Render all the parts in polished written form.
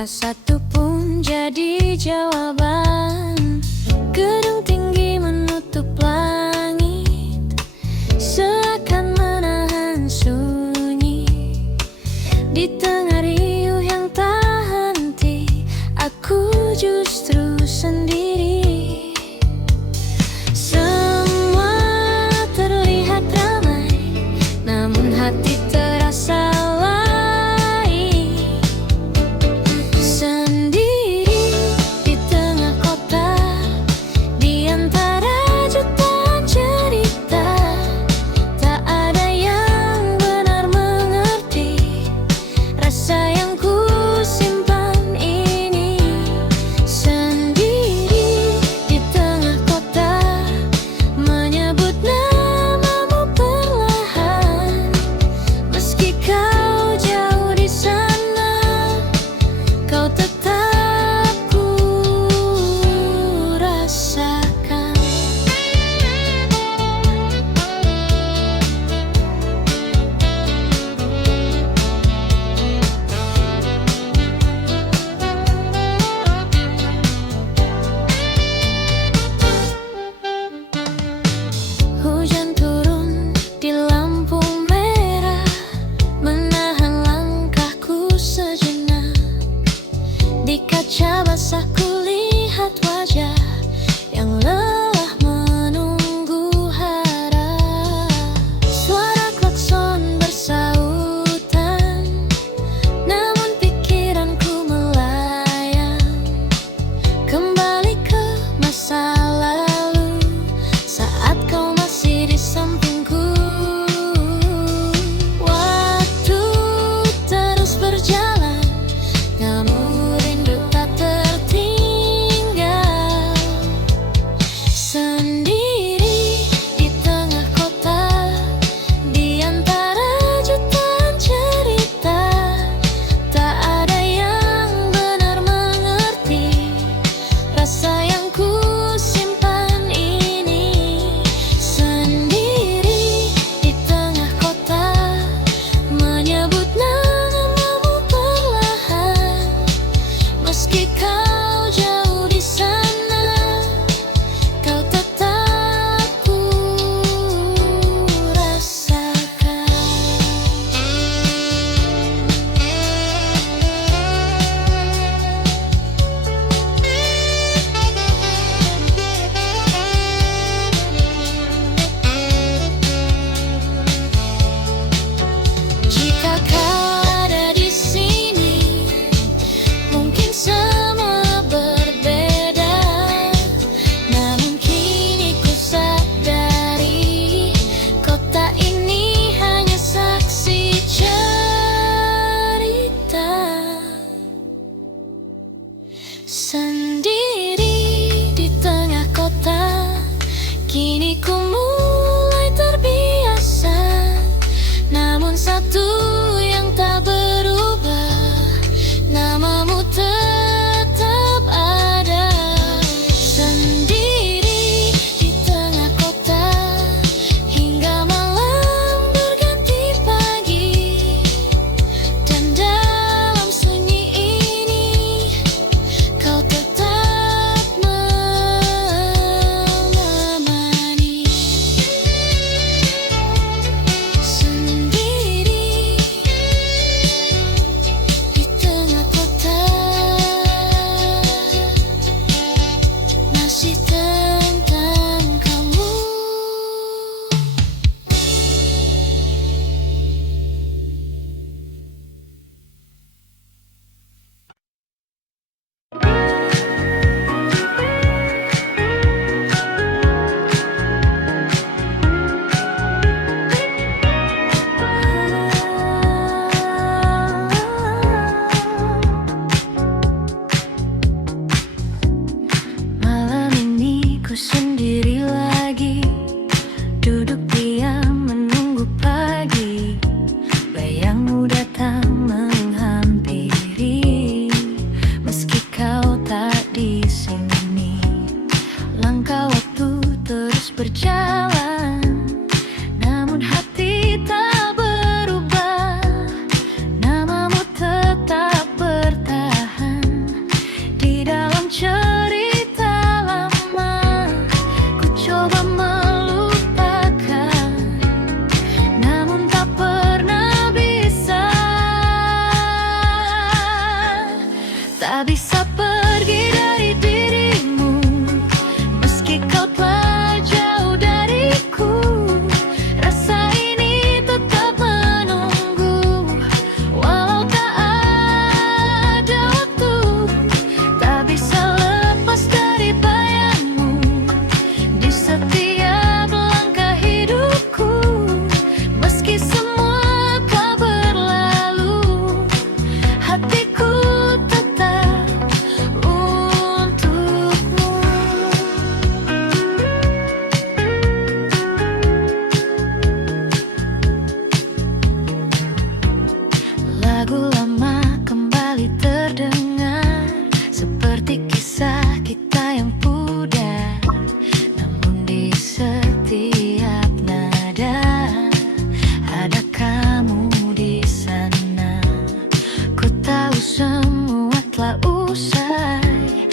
Tak satu pun jadi jawaban. Gedung tinggi menutup langit, seakan menahan sunyi. Di tengah riuh yang tak henti, aku justru sendiri. Semua terlihat ramai, namun hati terasa lain. Sendiri di tengah kota, di antara jutaan cerita. Tak ada yang benar mengerti rasa yang ku simpan ini. Sendiri di tengah kota, menyebut namamu perlahan. Meski kau jauh di sana, kau tetap ku rasakan. Hujan turun di lampu merah, menahan langkahku sejenak. Di kaca basah kulihat wajah yang lelah menunggu harap. Suara klakson bersautan, namun pikiranku melayang kembali ke masa lalu, saat kau masih di sampingku. Waktu terus berjalan, namun rindu tak tertinggal. Sendiri di tengah kota, di antara jutaan cerita. Tak ada yang benar mengerti rasa yang ku simpan ini. Sendiri di tengah kota, menyebut namamu perlahan. Meski kau jauh di sana, kau tetap ku rasakan. Jika kau ada di sini, mungkin semua berbeda. Namun kini ku sadari, kota ini hanya saksi cerita. Sendiri di tengah kota, kini ku mulai terbiasa. Namun satu yang tak berubah, namamu tetap ada. Sendiri di tengah kota, hingga malam berganti pagi. Dan dalam sunyi ini, kau tetap Tak bisa pergi dari dirimu, meski kau telah jauh dariku. Rasa ini tetap menunggu, walau tak ada waktu. Tak bisa lepas dari bayangmu di setiap langkah hidupku. Meski semua kau berlalu, hatiku tetap untukmu. Lagu lama kembali terdengar, seperti kisah kita yang pudar. Namun di setiap nada ada kamu di sana. Ku tahu semua telah usai,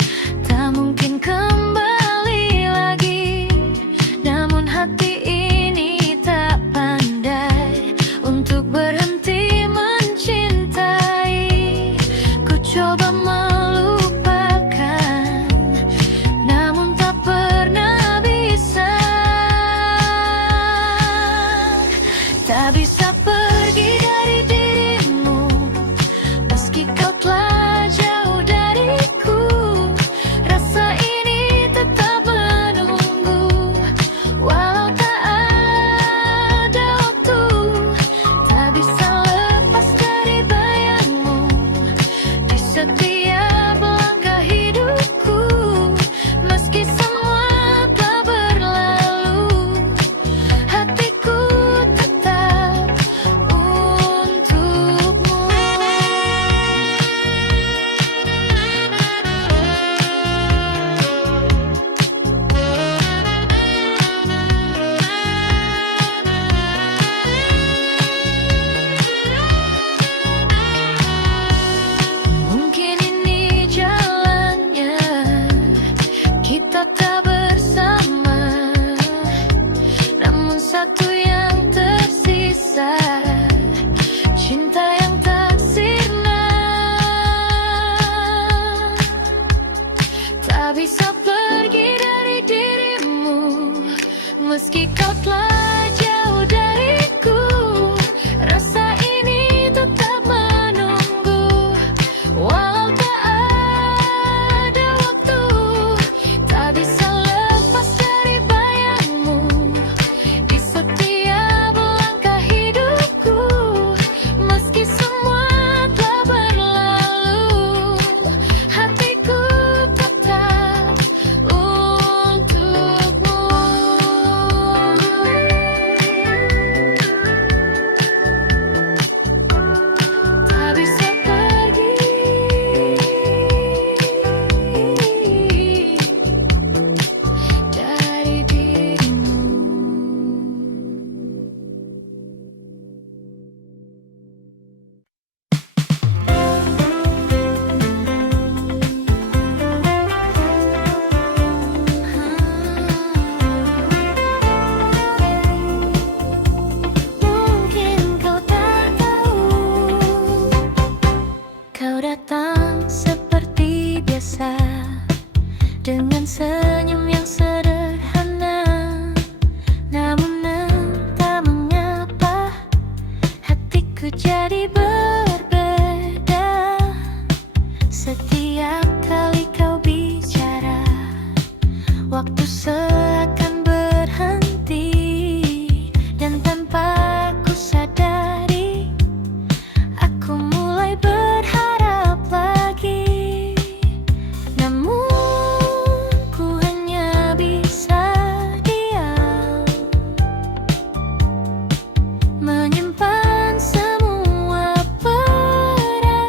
tak mungkin kembali lagi. Namun hati ini tak pandai untuk berhenti mencintai. Ku coba melupakan, namun tak pernah bisa. Tak bisa pergi dari dirimu, meski kau telah jauh dariku. Rasa ini tetap menunggu, walau tak ada waktu. Tak bisa lepas dari bayangmu di setiap langkah hidupku. Meski semua telah berlalu, hatiku tetap untukmu. Mungkin ini jalannya, kita tak bersama. Namun satu yang tersisa, cinta yang tak sirna. Tak bisa pergi dari dirimu, meski kau telah jauh dariku. Rasa ini tetap menunggu, walau tak ada waktu. Tak bisa lepas dari bayangmu di setiap langkah hidupku. Meski semua telah berlalu, hatiku tetap untukmu. Tak bisa pergi dari dirimu. Mungkin kau tak tahu, kau datang seperti biasa, dengan senyum yang sederhana. Namun entah mengapa hatiku jadi berbeda. Setiap kali kau bicara, waktu seakan berhenti. Dan tanpa ku sadari, aku mulai berharap lagi. Namun ku hanya bisa diam, menyimpan semua perasaan.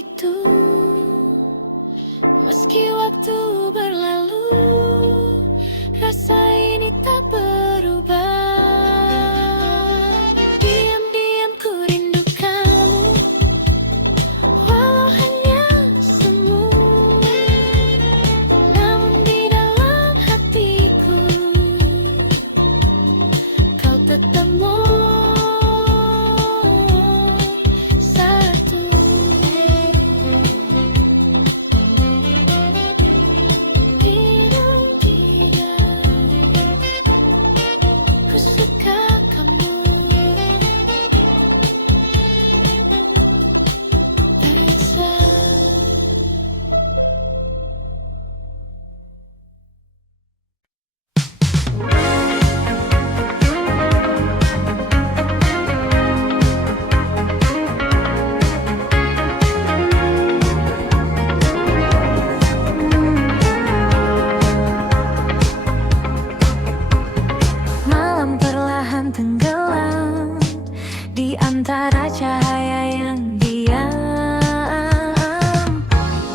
itu. Meski waktu berlalu, rasa ini tak berubah. Diam-diam ku rindu kamu, walau hanya semu. Namun di dalam hatiku, kau tetap satu. Ku suka kamu, Elsa. Malam perlahan tenggelam di antara cahaya yang diam.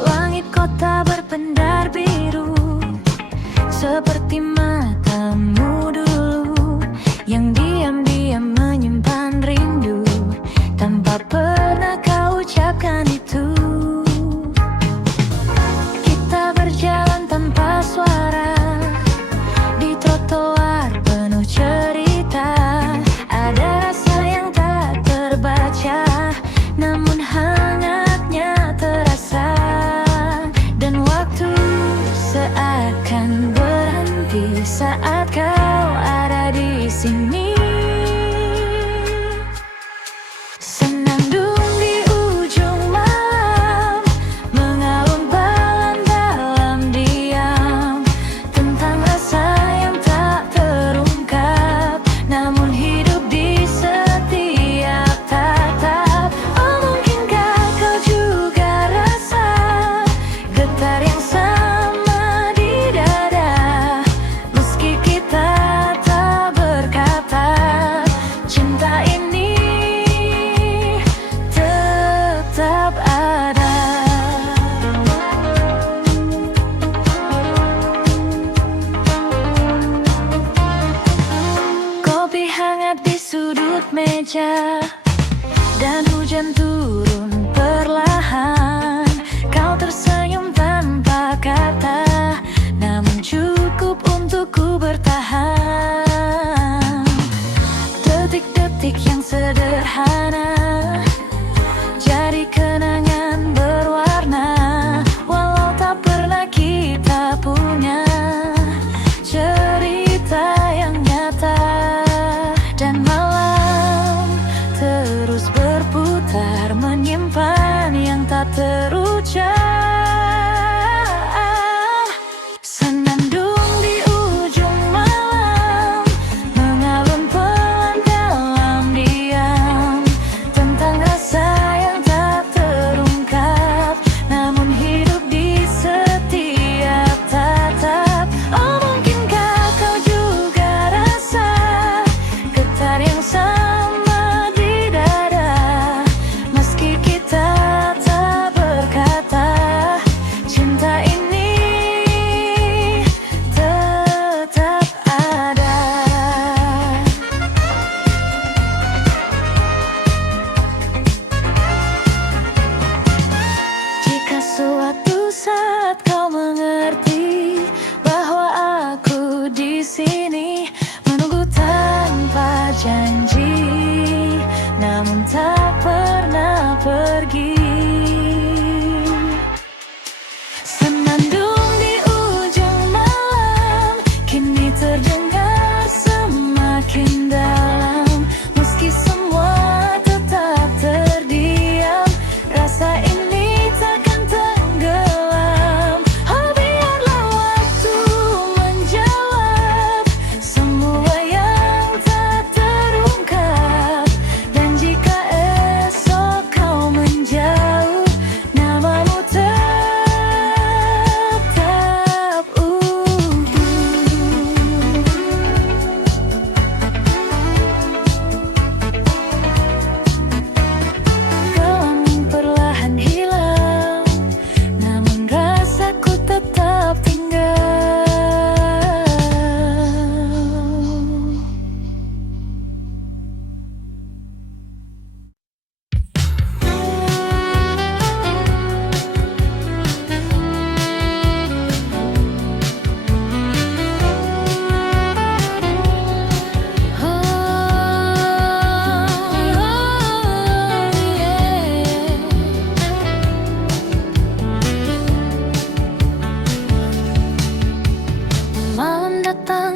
Langit kota berpendar biru, seperti matamu dulu yang diam-diam menyimpan rindu tanpa pernah kau ucapkan itu. Kita berjalan tanpa suara di trotoar penuh cerita. Ada rasa yang tak terbaca, namun hangatnya terasa. Dan waktu seakan berhenti saat kau ada di sini. Senandung di ujung malam, mengalun balan dalam diam, tentang rasa yang tak terungkap, namun hidup di setiap tatap. Oh, mungkinkah kau juga rasa getar yang sama di dada, meski kita tak berkata, cinta ini tetap ada. Kopi hangat di sudut meja, dan hujan turun perlahan. Kau tersenyum tanpa kata, namun cukup untuk ku bertahan. Detik-detik yang sederhana jadi kenangan berwarna, walau tak pernah kita punya cerita yang nyata. Dan malam terus berputar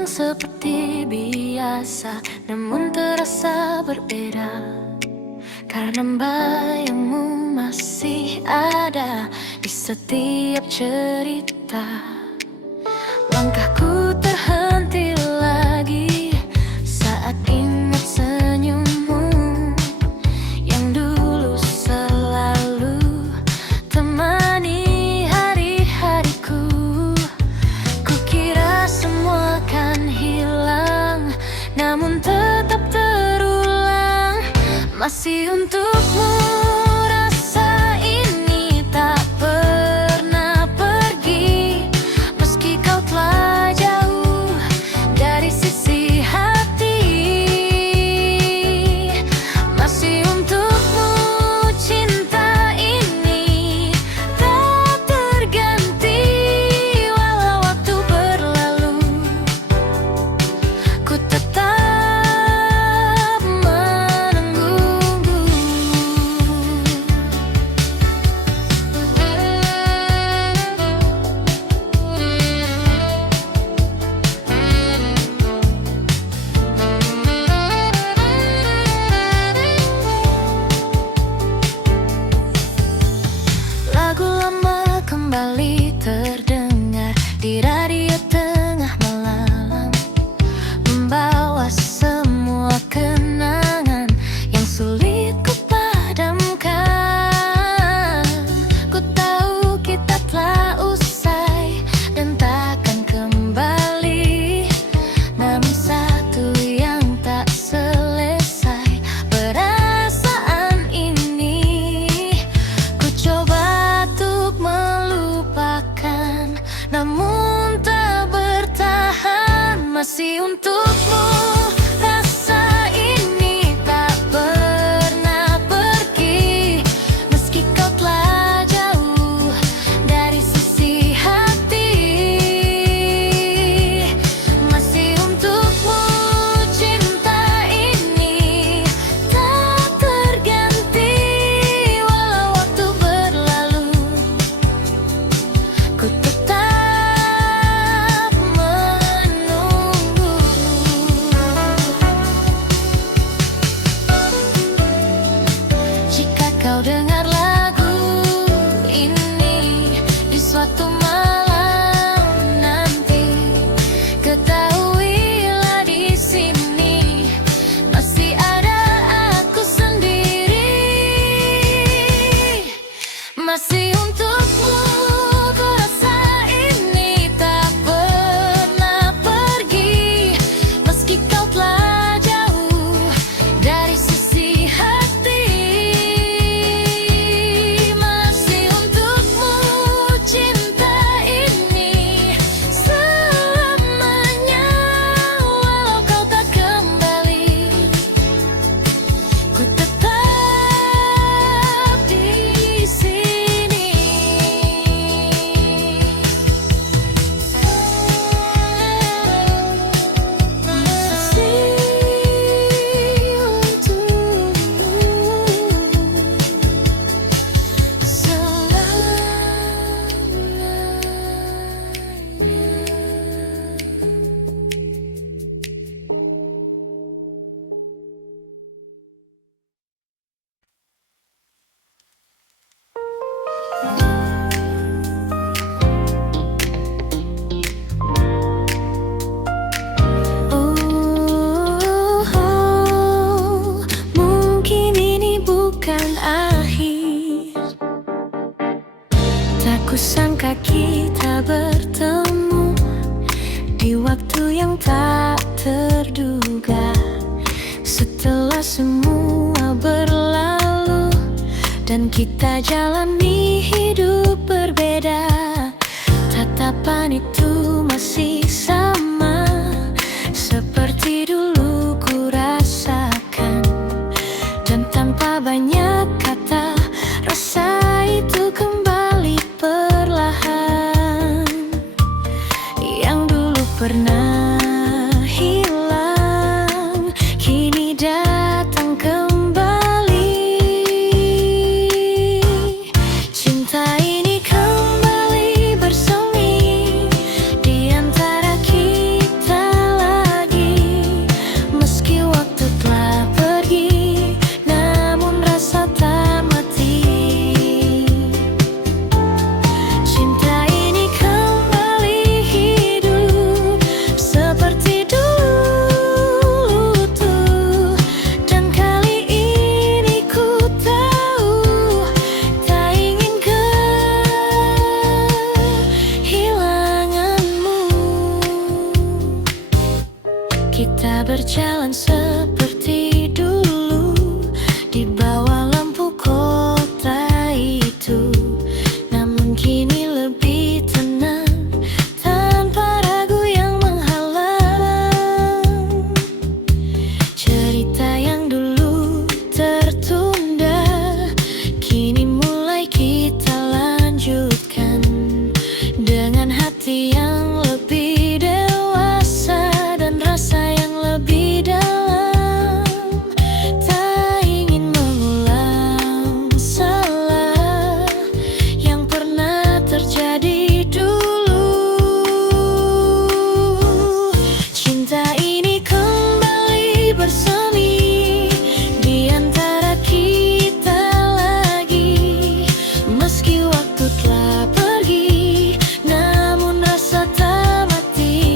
seperti biasa, namun terasa berbeda, karena bayangmu masih ada di setiap cerita. Langkahku terhenti lagi saat ingat senyummu yang dulu selalu temani hari-hariku. Kukira semua kan hilang, namun tetap terulang. Masih untukmu rasa ini tak pernah pergi, meski kau telah jauh dari sisi hati. Masih untukmu cinta ini tak terganti, walau waktu berlalu, ku tetap lagu lama kembali terdengar di radio tengah malam, membawa semua kenangan yang sulit kupadamkan. Ku tahu kita telah usai dan takkan kembali, namun satu yang tak selesai, perasaan ini. Ku coba melupakan, namun tak bertahan. Masih untukmu rasa ini tak pernah pergi, meski kau telah jauh dari sisi hati. Masih untukmu cinta ini tak terganti, walau waktu berlalu, ku tetap menunggu. Jika kau dengar lagu ini di suatu malam nanti, ketahuilah di sini masih ada aku sendiri. Masih untukmu ku rasa ini tak pernah pergi, meski kau telah jauh dari sisi hati. Masih untukmu cinta ini selamanya, walau kau tak kembali, ku tetap di sini. Mungkin ini bukan akhir, tak kusangka kita bertemu di waktu yang tak terduga. Setelah semua berlalu dan kita jalani hidup berbeda, tatapan itu masih sama seperti dulu ku rasakan. Dan tanpa banyak kata, rasa itu kembali perlahan. Yang dulu pernah hilang, kini datang kembali. Cinta ini kembali bersemi di antara kita Kita berjalan seperti dulu di bawah lampu kota itu. Namun kini lebih tenang, tanpa ragu yang menghalang. Cerita yang dulu tertunda, kini mulai kita lanjutkan dengan hati yang lebih dewasa dan rasa yang lebih dalam. Tak ingin mengulang salah yang pernah terjadi dulu. Cinta ini kembali bersemi di antara kita lagi. Meski waktu telah pergi, namun rasa tak mati.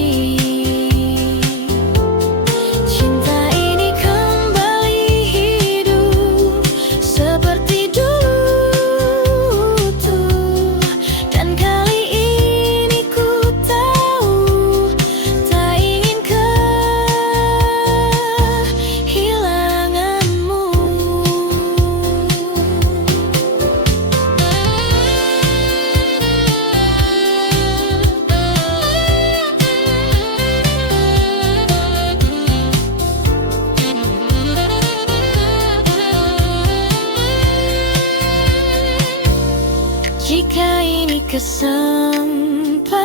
Cinta ini kembali hidup seperti dulu tuh. Dan kali ini ku tahu tak ingin kehilanganmu. Jika ini kesempatan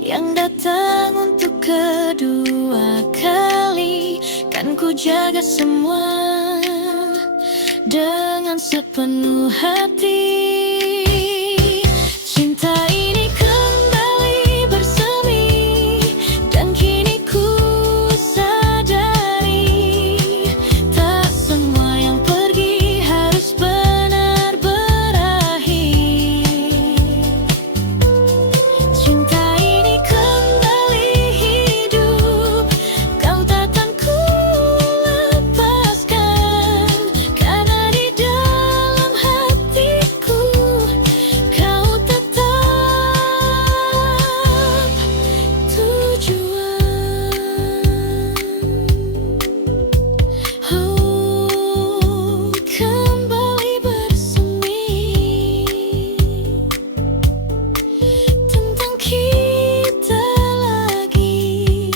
yang datang untuk kedua kali, kan ku jaga semua dengan sepenuh hati. Cinta ini kembali bersemi dan kini ku sadari, tak semua yang pergi harus benar berakhir. Cinta ini kembali hidup, kau takkan ku lepaskan, karena di dalam hatiku kau tetap tujuan. Oh, kembali bersemi tentang kita lagi.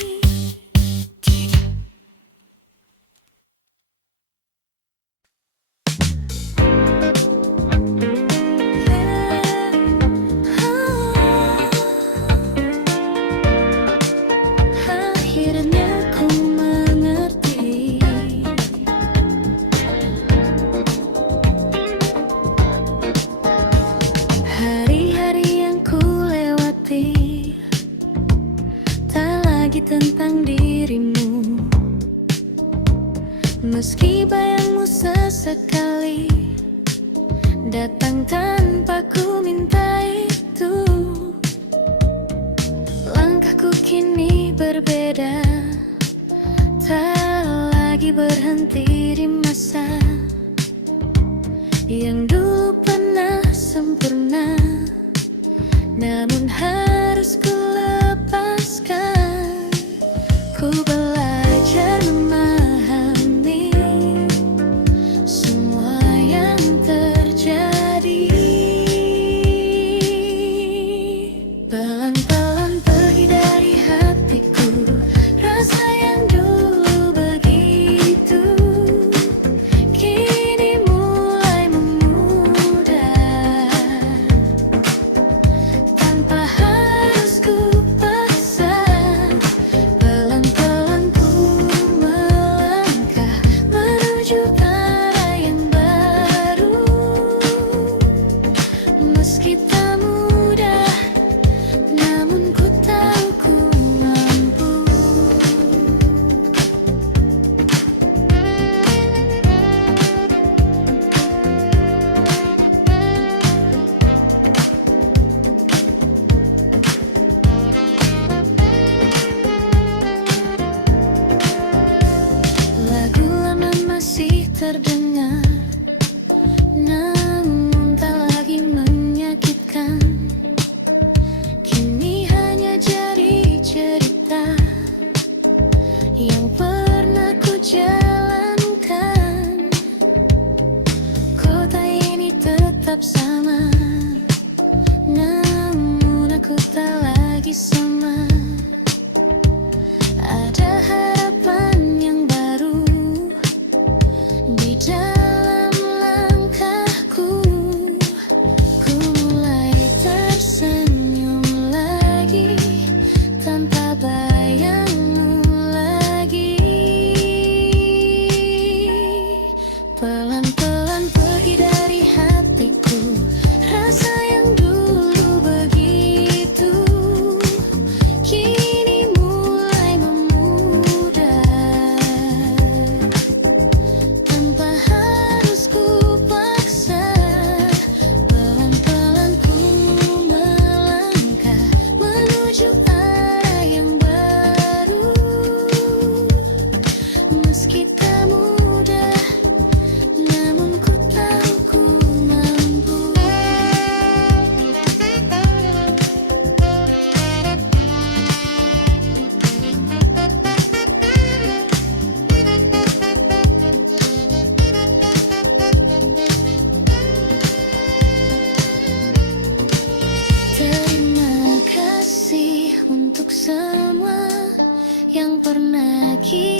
Akhirnya ku mengerti, hari-hari yang ku lewati tak lagi tentang dirimu. Meski bayangmu sesekali datang tanpa ku minta itu, langkahku kini berbeda, tak lagi berhenti di masa yang dulu pernah sempurna. Namun harus ku lepaskan, ku belajar memahami semua yang terjadi. Pelan-pelan pergi dari hatiku rasa yang dulu begitu, kini mulai memudar tanpa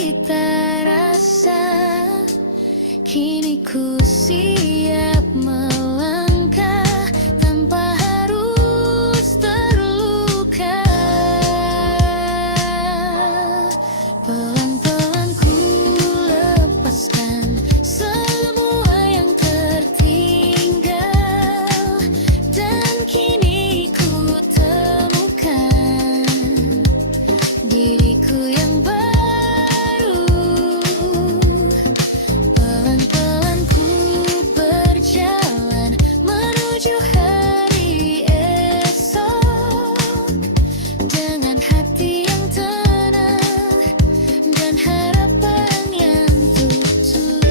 kita rasa. Kini ku siap melangkah tanpa harus terluka. Pelan-pelan ku lepaskan semua yang tertinggal, dan kini ku temukan diriku yang baru. Pelan-pelan ku berjalan menuju hari esok, dengan hati yang tenang dan harapan yang tutup.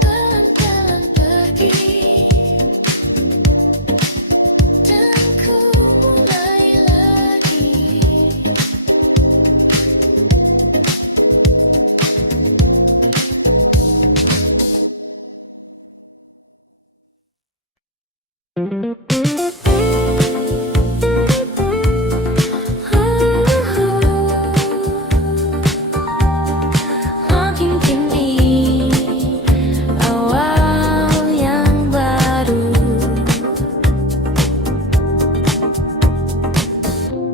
Pelan-pelan pergi, dan ku mulai lagi. Makin kini awal yang baru,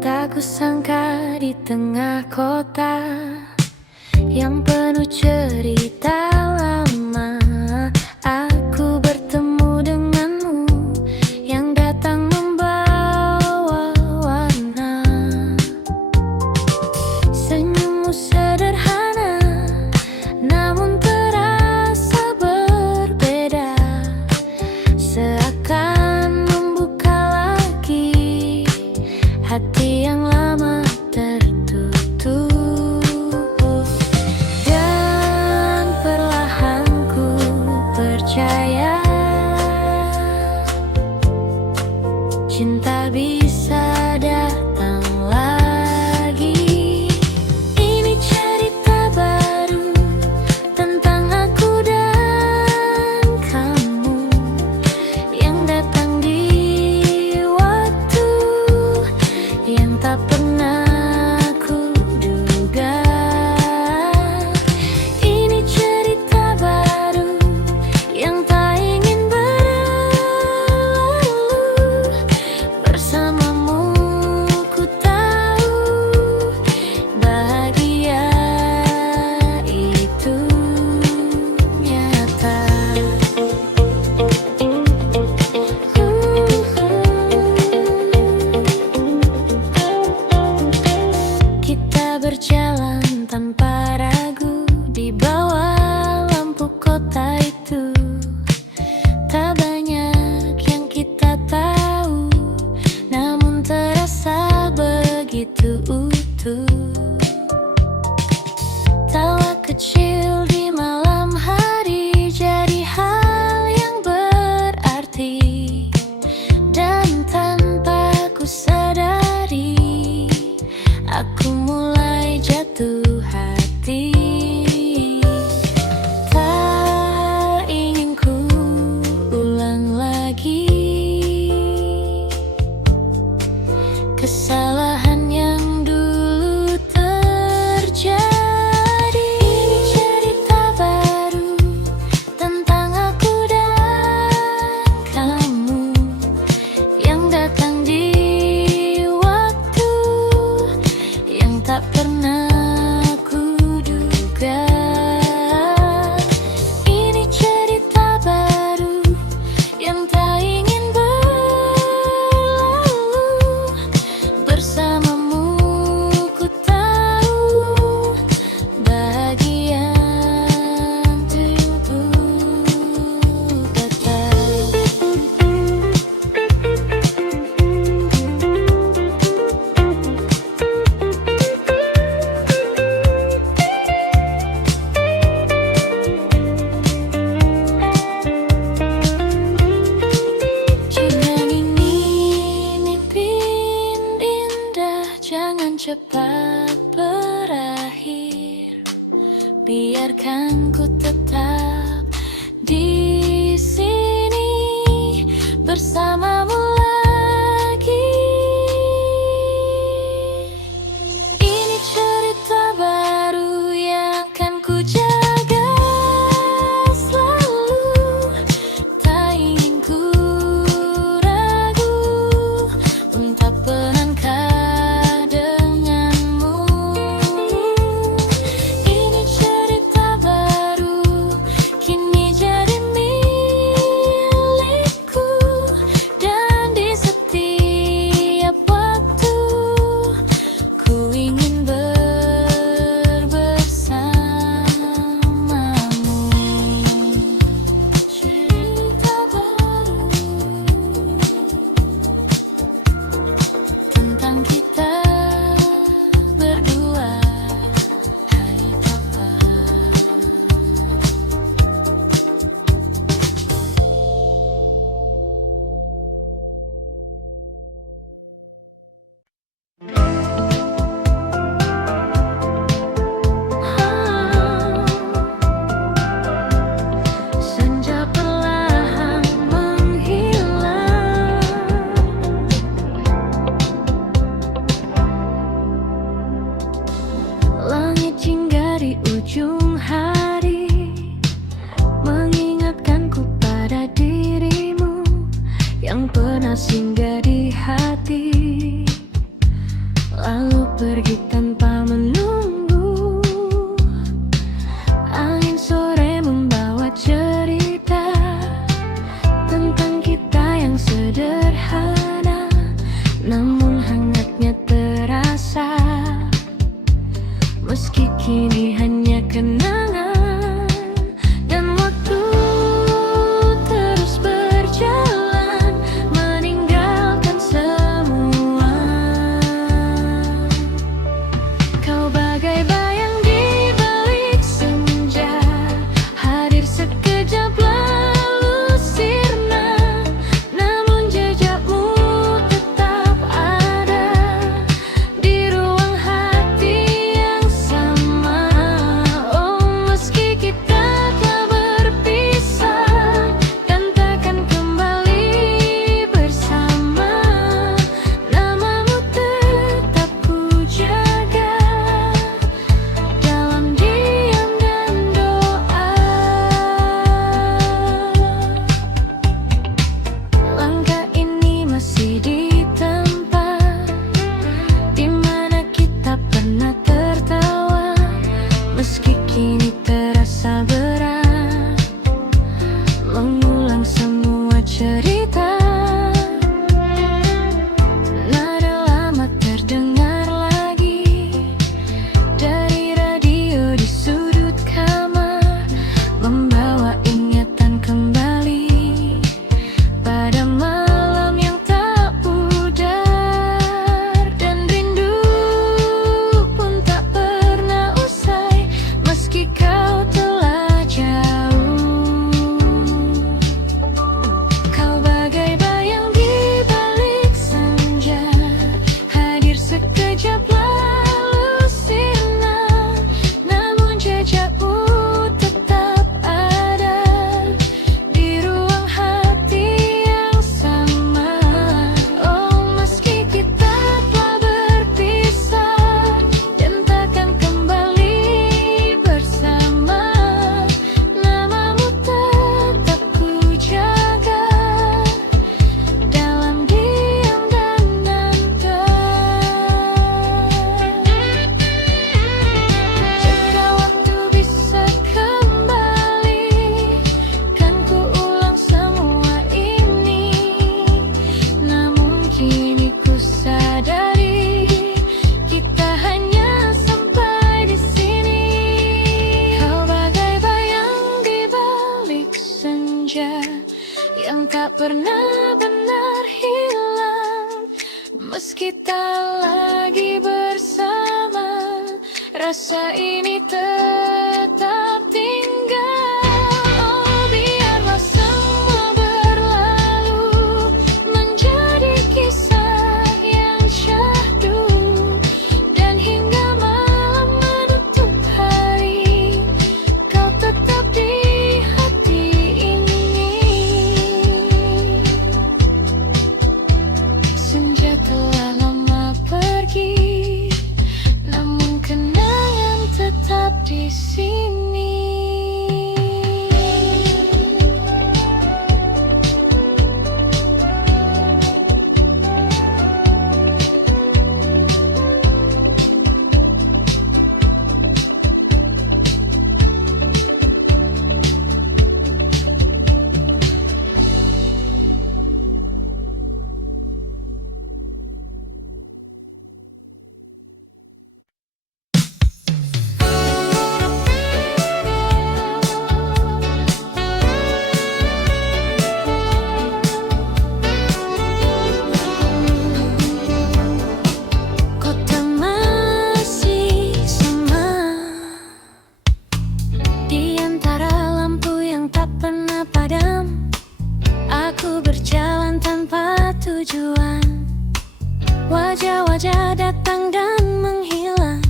tak kusangka di tengah kota yang penuh cerita lama, aku bertemu denganmu yang datang membawa warna. Senyummu sederhana namun terasa berbeda, seakan membuka lagi hati yang lama tertutup. Dan perlahan ku percaya cinta bisa datang lagi. Ini cerita baru tentang aku dan kamu yang datang di waktu yang tak pernah ku duga. Ini cerita baru yang tak ingin berlalu. Bersamamu ku tahu bahagia itu nyata. Kita berjalan tanpa ragu di bawah lampu kota itu. Tak banyak yang kita tahu, namun terasa begitu utuh. Tawa kecil di malam hari jadi hal yang berarti, dan tanpa ku sadari aku mulai jatuh hati. Tak ingin ku ulang lagi kesalahan yang dulu terjadi. Ini cerita baru tentang aku dan kamu yang datang di waktu yang tak pernah ku duga. Ini cerita baru yang tak ingin berlalu. Bersamamu ku tahu bahagia tubuh kata. Jangan ini mimpi indah, jangan cepat berakhir. Biarkan ku tetap di sini bersamamu lagi. Ini Meski tak lagi bersama, rasa ini tetap tinggal. Oh, biarlah semua berlalu, menjadi kisah yang syahdu. Dan hingga malam menutup hari, kau tetap di hati ini. Senja telah lama pergi, namun kenangan tetap di sini. Kota masih sama, di antara lampu yang tak pernah padam. Aku berjalan tanpa tujuan, wajah-wajah datang dan menghilang,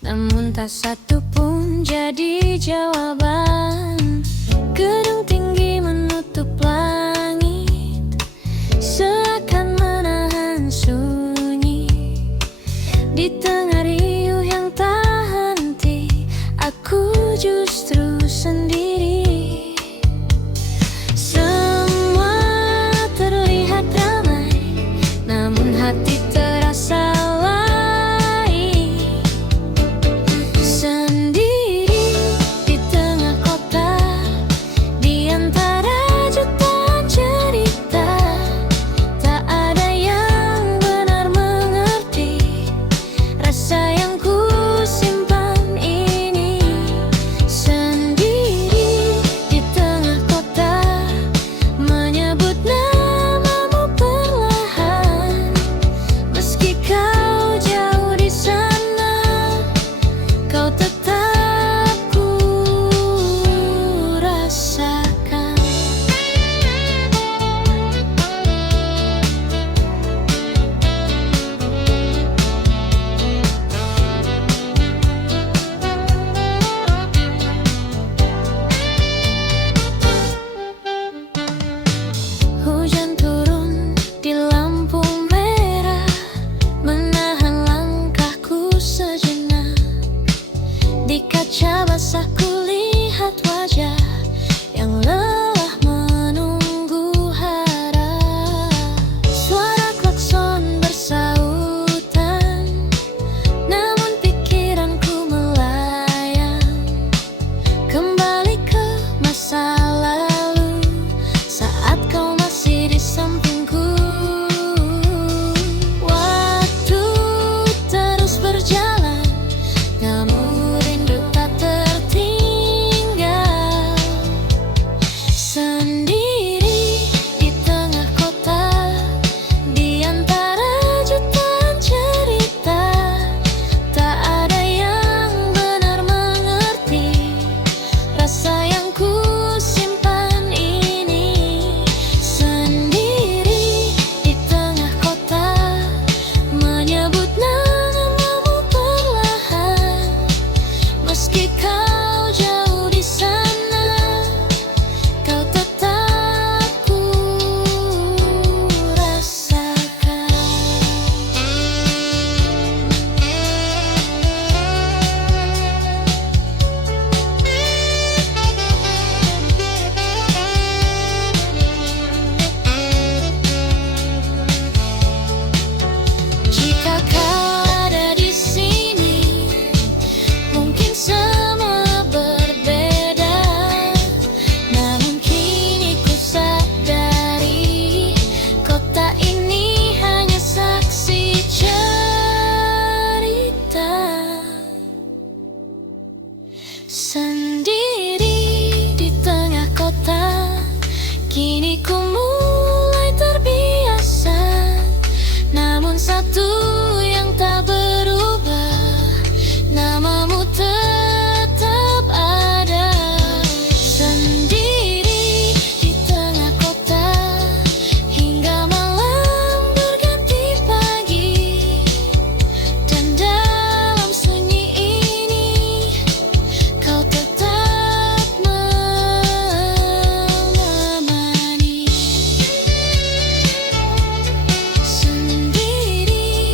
namun tak satu pun jadi jawaban. Gedung tinggi menutup langit, seakan menahan sunyi. Di tengah riuh yang tak henti, aku justru sendiri. Semua terlihat ramai, namun hati terasa lain. Sendiri di tengah kota, di antara jutaan cerita, tak ada yang benar mengerti rasa yang ku simpan ini. Sendiri namun satu yang tak berubah, namamu tetap ada. Sendiri di tengah kota, hingga malam berganti pagi. Dan dalam sunyi ini, kau tetap menemani. Sendiri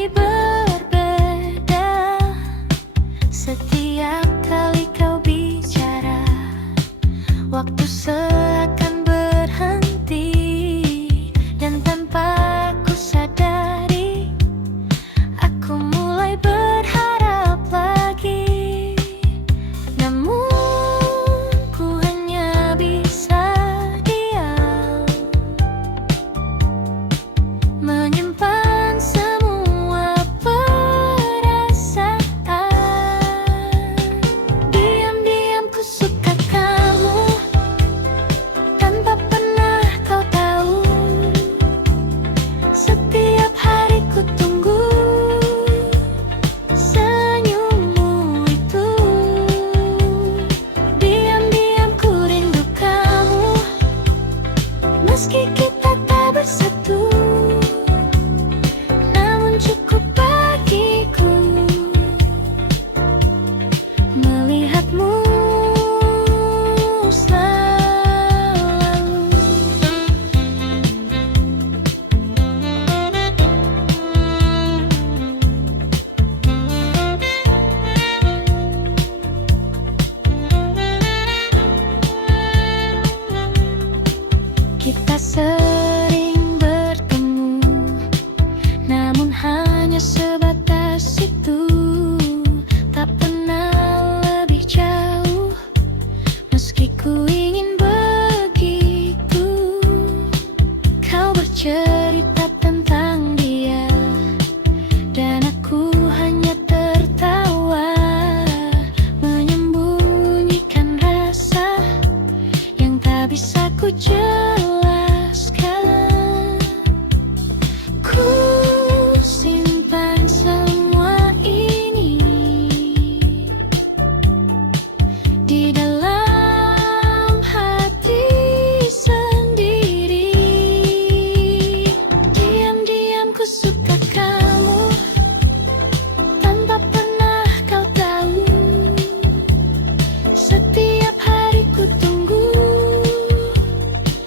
menjadi berbeda setiap kali kau bicara. Waktu seakan berhenti, dan tanpa ku sadari aku mulai berharap lagi. Namun ku hanya bisa diam, menyimpan semua perasaan. Diam-diam ku suka kamu tanpa pernah kau tahu. Setiap hari ku tunggu senyummu itu. Diam-diam ku rindu kamu, meski kita tak bersatu. Namun cukup bagiku melihatmu selalu. Kita sering bertemu, namun hanya sebatas itu. Tak pernah lebih jauh, meski ku ingin begitu. Kau bercerita tentang dia, dan aku hanya tertawa, menyembunyikan rasa yang tak bisa ku jelaskan. Ku simpan semua ini di dalam hati sendiri. Diam-diam ku suka kamu tanpa pernah kau tahu. Setiap hari ku tunggu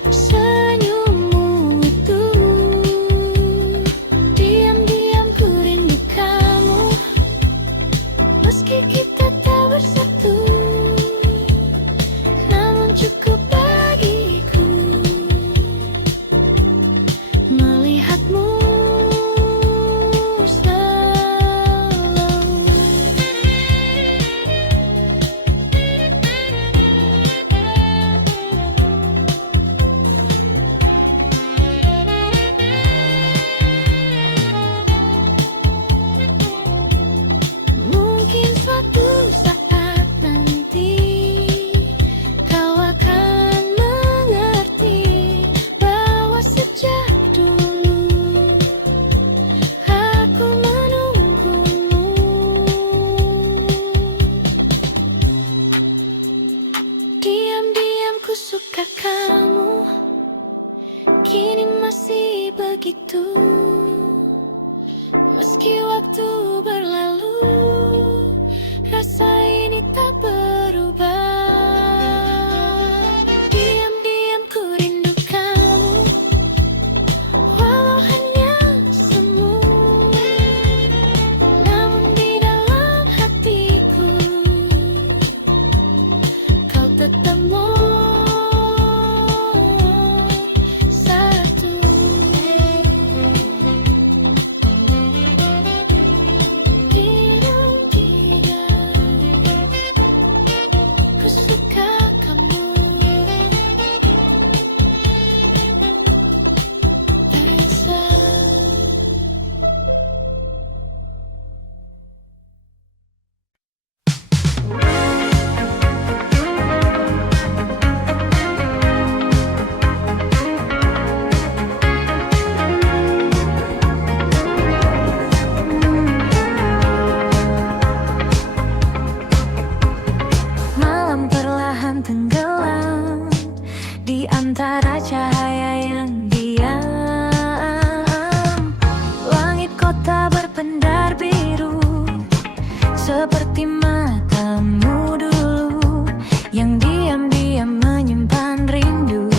senyummu itu. Diam-diam ku rindu kamu, meski kita tak bersatu. Namun cukup bagiku melihatmu selalu. Mungkin suatu saat nanti kau akan mengerti bahwa sejak dulu aku menunggumu. Diam-diam ku suka kamu, kini masih begitu. Meski waktu berlalu, rasa ini tak berubah. Diam-diam ku rindu kamu, walau hanya semu. Namun di dalam hatiku kau tetap satu. Ku suka kamu. Malam perlahan tenggelam di antara cahaya yang diam. Langit kota berpendar biru, seperti matamu dulu yang diam-diam menyimpan rindu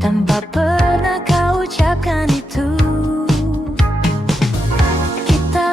tanpa pernah kau ucapkan itu. Kita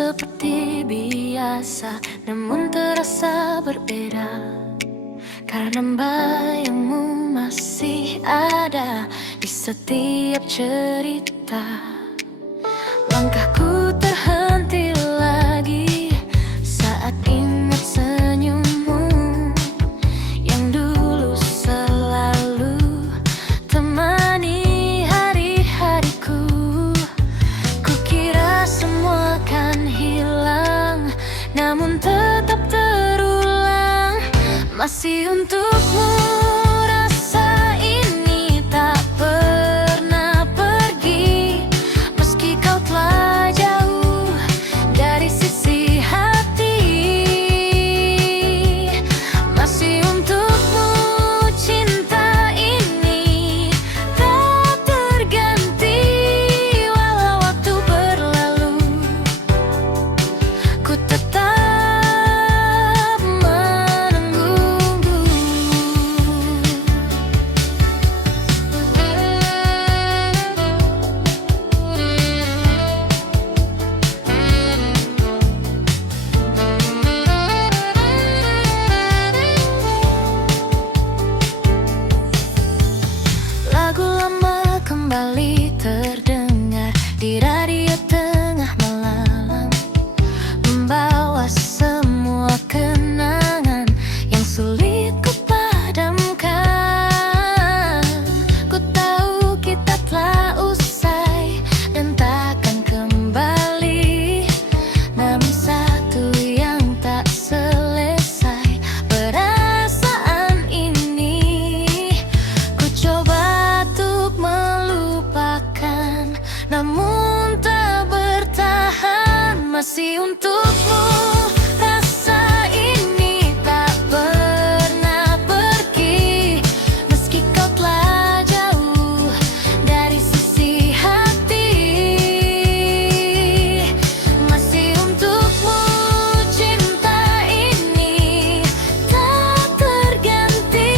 seperti biasa, namun terasa berbeda, karena bayangmu masih ada di setiap cerita. Langkahku terhenti lagi saat ingat senyummu yang dulu selalu temani hari-hariku. Kukira semua kan hilang, namun tetap terulang. Masih untukmu rasa ini tak pernah pergi, meski kau telah jauh dari sisi hati. Masih untukmu cinta ini tak terganti, walau waktu berlalu, ku tetap lagu lama kembali terdengar di radio tengah malam, membawa semua kenangan yang sulit kupadamkan. Ku tahu kita telah usai dan takkan kembali, namun satu yang tak selesai, perasaan ini ku coba melupakan, namun tak bertahan. Masih untukmu rasa ini tak pernah pergi, meski kau telah jauh dari sisi hati. Masih untukmu cinta ini tak terganti,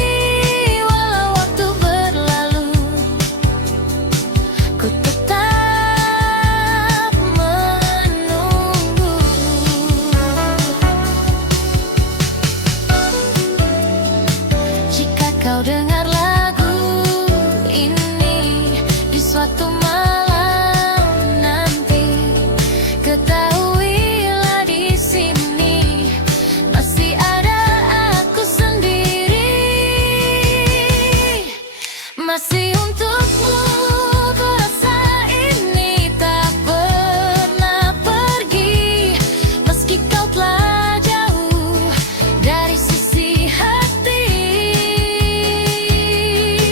walau waktu berlalu, ku tetap menunggu. Jika kau dengar lagu ini di suatu malam nanti, ketahuilah di sini masih ada aku sendiri. Masih untukmu rasa ini tak pernah pergi, meski kau telah jauh dari sisi hati.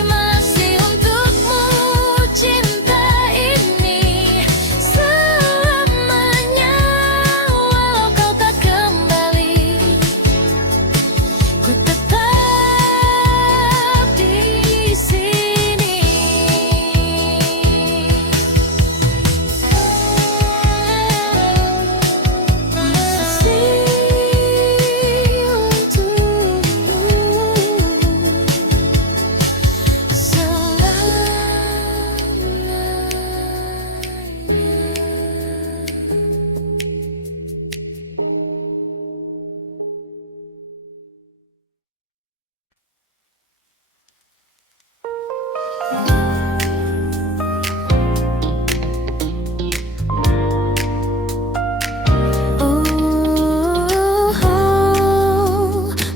Masih untukmu cinta ini selamanya, walau kau tak kembali, ku tetap di sini.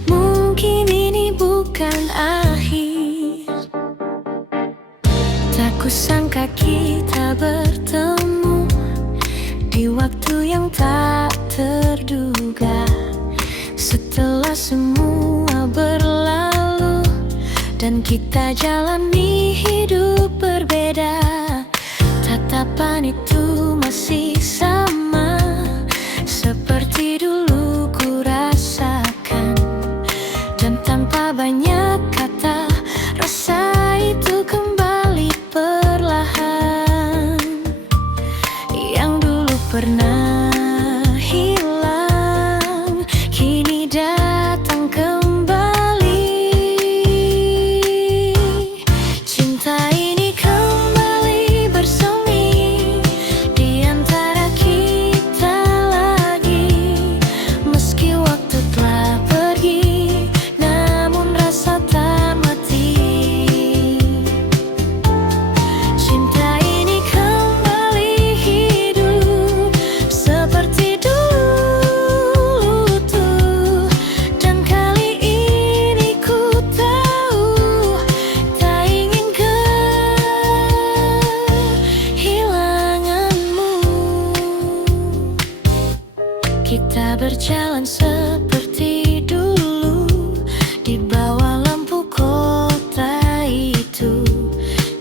Mungkin ini bukan akhir, tak kusangka kita bertemu di waktu yang tak terduga. Setelah semua berlalu dan kita jalani hidup berbeda, tatapan itu masih sama seperti dulu ku rasakan. Dan tanpa banyak kata, rasa itu kembali perlahan. Yang dulu pernah hilang, kini datang kembali. Cinta ini kembali bersemi di antara kita lagi. Kita berjalan seperti dulu di bawah lampu kota itu,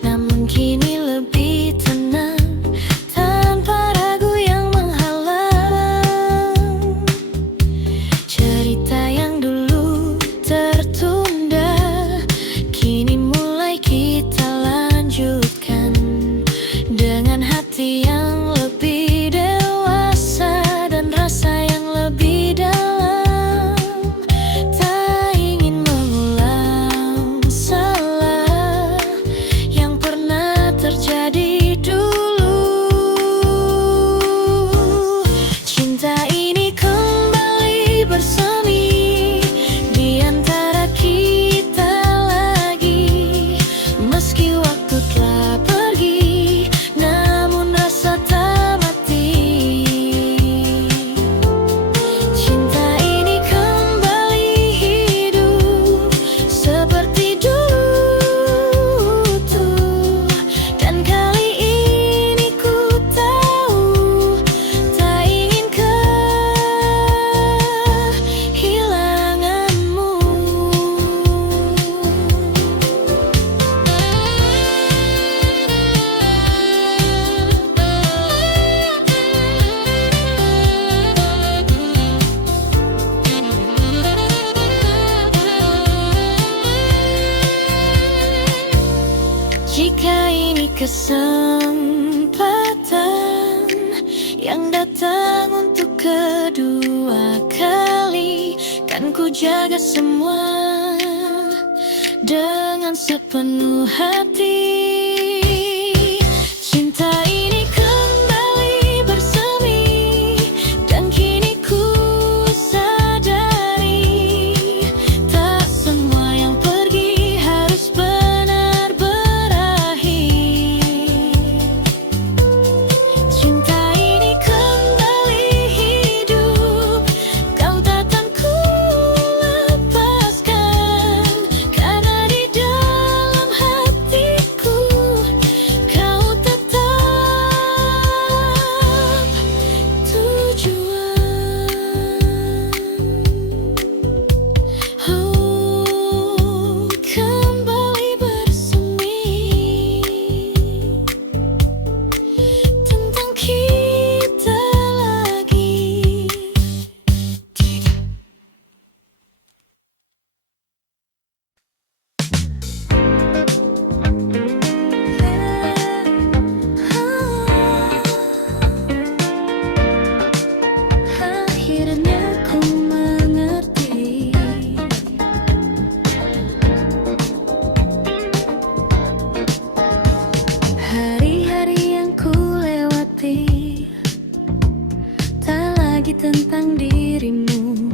namun kini lebih tenang tanpa ragu yang menghalang. Cerita yang dulu tertunda kini mulai kita lanjutkan dengan hati yang lebih dewasa dan rasa yang lebih dalam. Tak ingin mengulang salah yang pernah terjadi dulu. Cinta ini kembali bersemi di antara kita lagi. Meski waktu telah pergi, namun rasa tak mati. Cinta ini kembali hidup seperti dulu tuh. Dan kali ini ku tahu tak ingin kehilanganmu. Jika ini kesempatan yang datang untuk kedua kali, kan ku jaga semua dengan sepenuh hati. Cinta ini kembali bersemi dan kini ku sadari tak semua yang pergi harus benar berakhir. Cinta ini kembali hidup, kau takkan ku lepaskan, karena di dalam hatiku kau tetap tujuan. Oh, kembali bersemi tentang kita lagi. Akhirnya ku mengerti hari-hari yang ku lewati tak lagi tentang dirimu.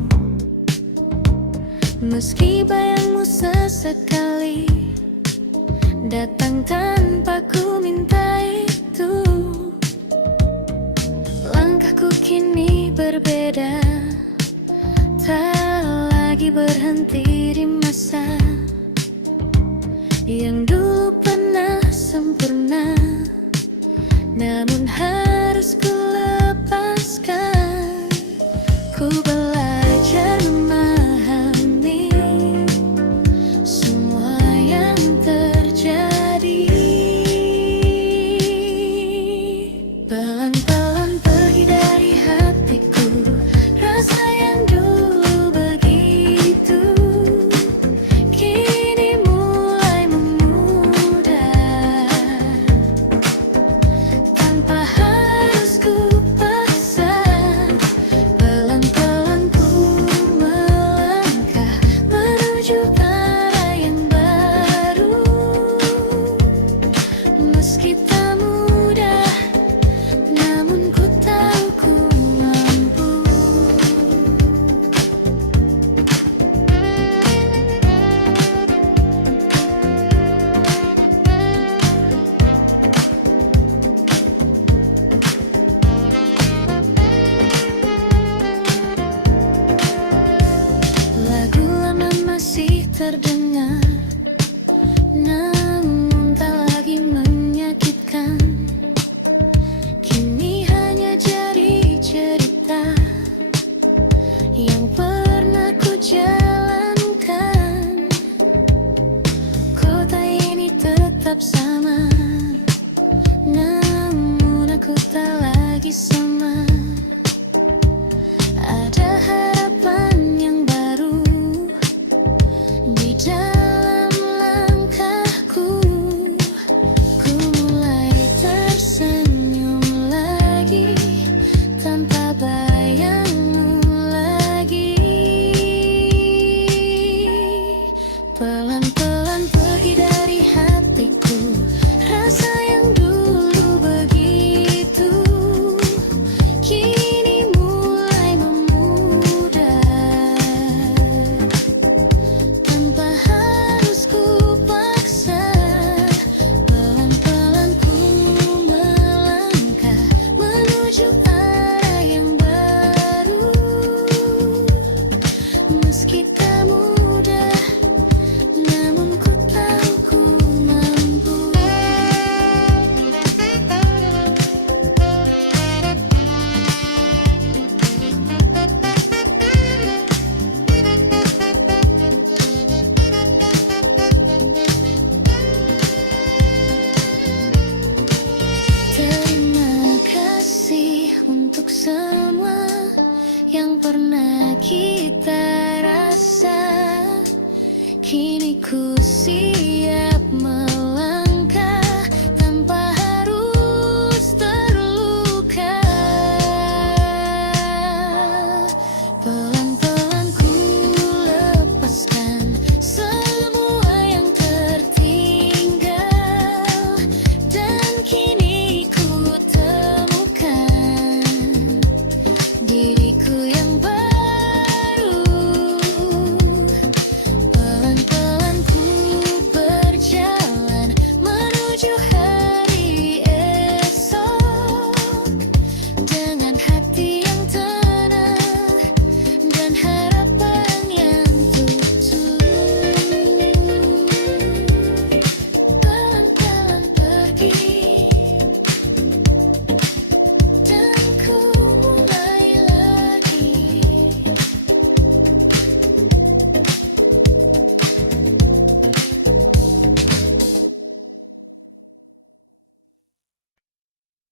Meski bayangmu sesekali datang tanpa ku minta itu, langkahku kini berbeda, tak lagi berhenti di masa yang dulu pernah sempurna, namun harus ku lepaskan. Ku belajar memahami semua yang terjadi. Pelan-pelan pergi dari hatiku rasa yang dulu begitu, kini mulai memudar tanpa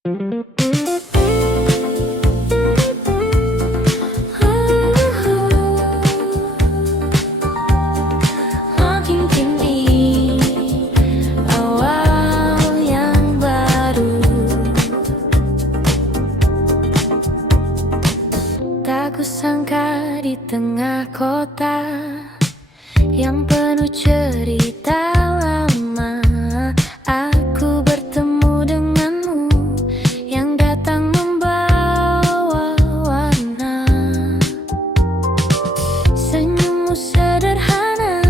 Makin kini awal yang baru, tak kusangka di tengah kota yang penuh cerita lama, aku bertemu denganmu yang datang membawa warna. Senyummu sederhana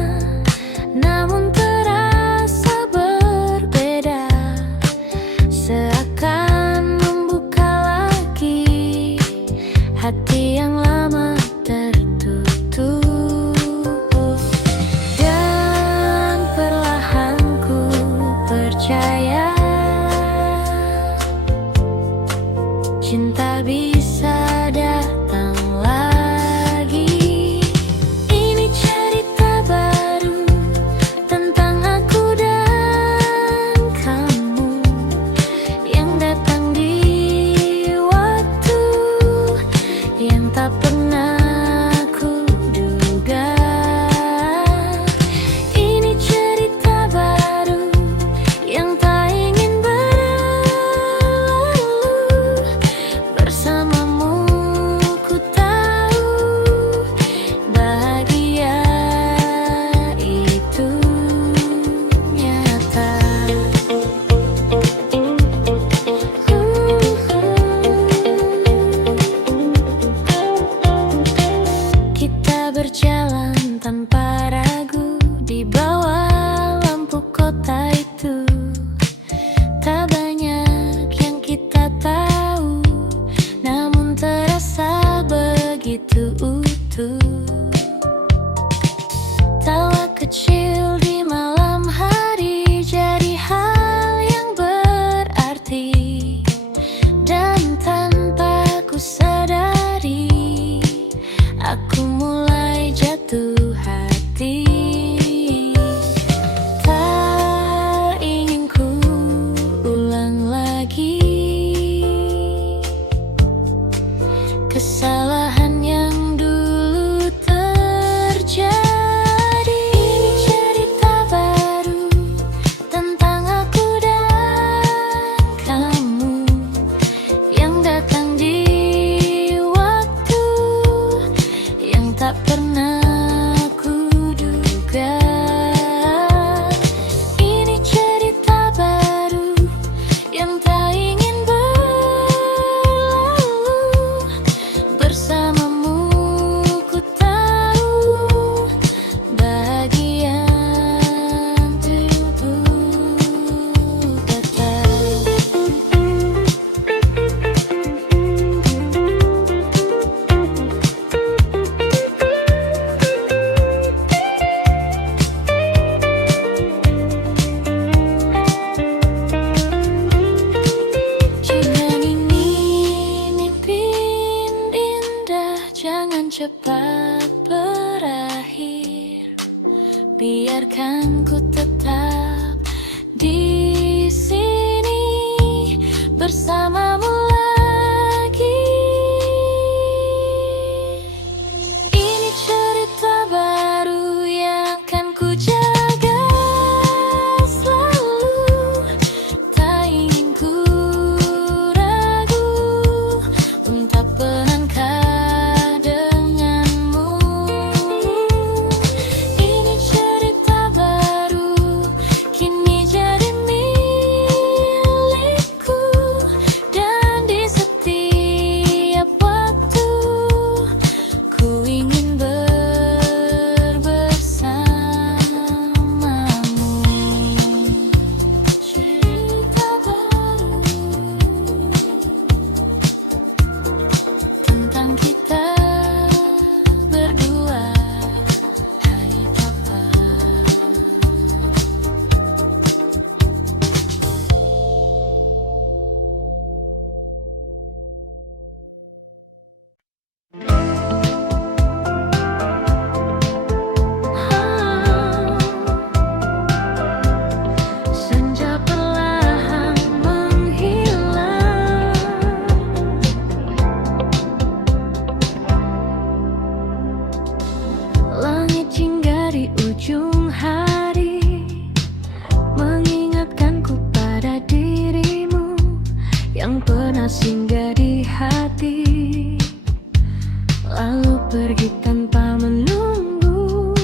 namun terasa berbeda, seakan membuka lagi hati yang lama tertutup. Dan perlahan ku percaya cinta bisa datang lagi. Ini cerita baru tentang aku dan kamu yang datang di waktu yang tak pernah ku duga. Ini cerita baru yang tak ingin berlalu. Bersamamu ku tahu bahagia itu nyata. Kita berjalan tanpa ragu di bawah lampu kota itu. Tak banyak yang kita tahu, namun terasa begitu utuh. Tawa kecil di malam hari jadi hal yang berarti, dan tanpa ku sadari aku mulai jatuh hati. Tak ingin ku ulang lagi kesalahan yang dulu terjadi. Ini cerita baru tentang aku dan kamu yang datang di waktu yang tak pernah ku duga. Ini cerita baru yang tak ingin berlalu. Bersamamu ku tahu bahagia itu kata. Jika ini mimpi indah, jangan cepat berakhir. Biarkan ku tetap di sini bersamamu lagi. Ini cerita baru yang akan ku jaga selalu. Tak ingin ku ragu untuk melangkah denganmu. yang pernah singgah di hati, lalu pergi tanpa menunggu.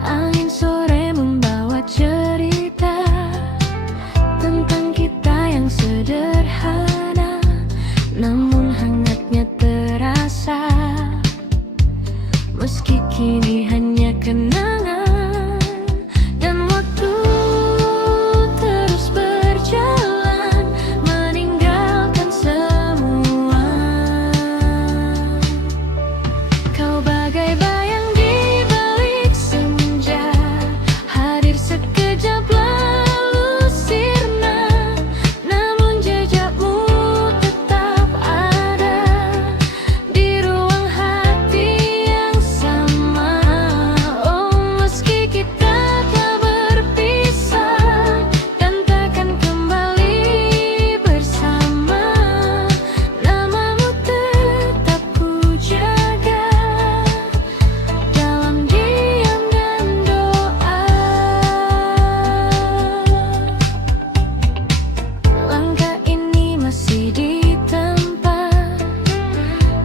Angin sore membawa cerita tentang kita yang sederhana, namun hangatnya terasa. Meski kini hanya kenangan, dan waktu terus berjalan meninggalkan semua. Kau bagai bayang di balik senja, hadir sekejap lalu sirna, namun jejakmu tetap ada di ruang hati yang sama. Oh, meski kita telah berpisah dan takkan kembali bersama, namamu tetap ku jaga dalam diam dan doa. Langkah ini masih di tempat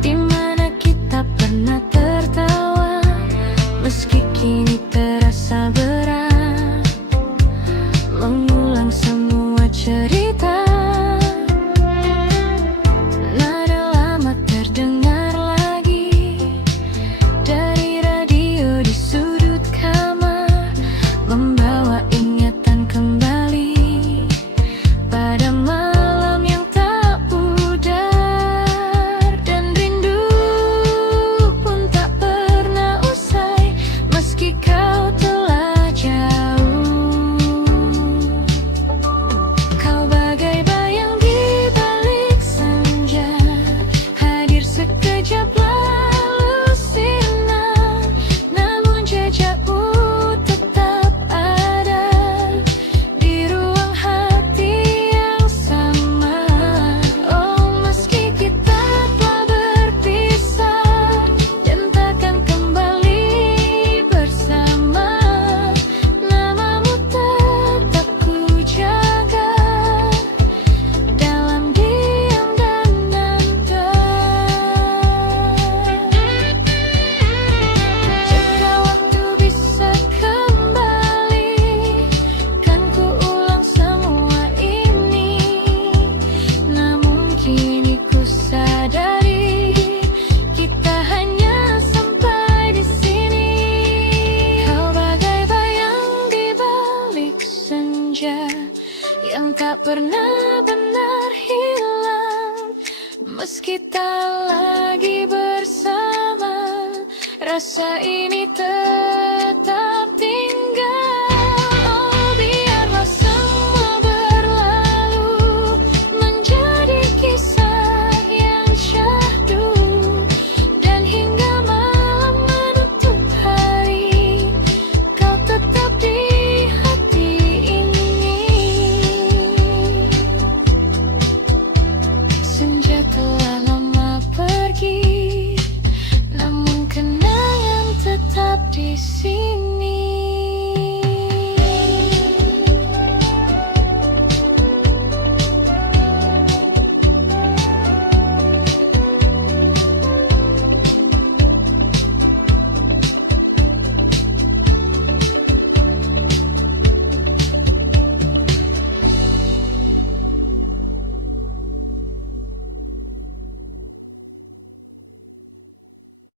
di mana kita pernah tertawa, meski kini terasa berat mengulang semua cerita. Nada lama terdengar lagi dari radio di sudut kamar, membawa ingatan kembali pada malam yang tak pudar. Dan rindu pun tak pernah usai, meski kau telah jauh. Kau bagai bayang di balik senja, hadir sekejap lalu sirna, namun jejakmu tetap ada di ruang hati yang sama. Oh, meski kita telah berpisah dan takkan kembali bersama, namamu tetap ku jaga dalam diam dan nada. Jika waktu bisa kembali, kan ku ulang semua ini. Namun kini ku sadari kita hanya sampai di sini. Kau bagai bayang di balik senja yang tak pernah benar hilang, meski tak lagi bersama, rasa ini tetap tinggal. Oh, biarlah semua berlalu menjadi kisah yang syahdu, dan hingga malam menutup hari, kau tetap di hati ini. Senja telah